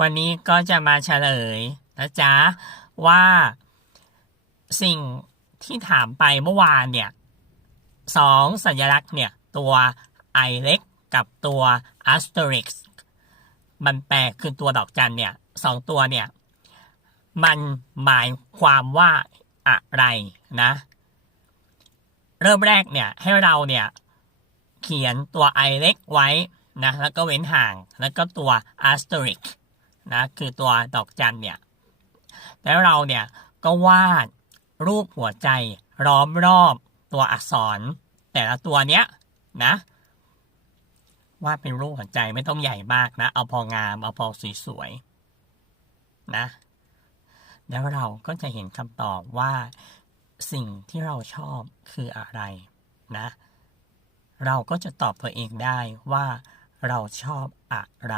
วันนี้ก็จะมาเฉลยนะจ๊ะ ว่าสิ่งที่ถามไปเมื่อวานเนี่ยสองสัญลักษณ์เนี่ย ตัว i เล็กกับตัว asterisk มันแปลคือตัวดอกจันเนี่ยสองตัวเนี่ย มันหมายความว่าอะไรนะ เริ่มแรกเนี่ยให้เราเนี่ยเขียนตัว i เล็กไว้นะ แล้วก็เว้นห่างแล้วก็ตัว asterisk นะคือตัวดอกจันเนี่ยแล้วเราเนี่ยก็วาดรูปหัวใจล้อมรอบตัวอักษร แต่ละตัวเนี้ยนะวาดเป็นรูปหัวใจไม่ต้องใหญ่มากนะ เอาพองามเอาพอสวยๆนะ แล้วเราก็จะเห็นคำตอบว่าสิ่งที่เราชอบคืออะไรนะ เราก็จะตอบตัวเองได้ว่าเราชอบอะไร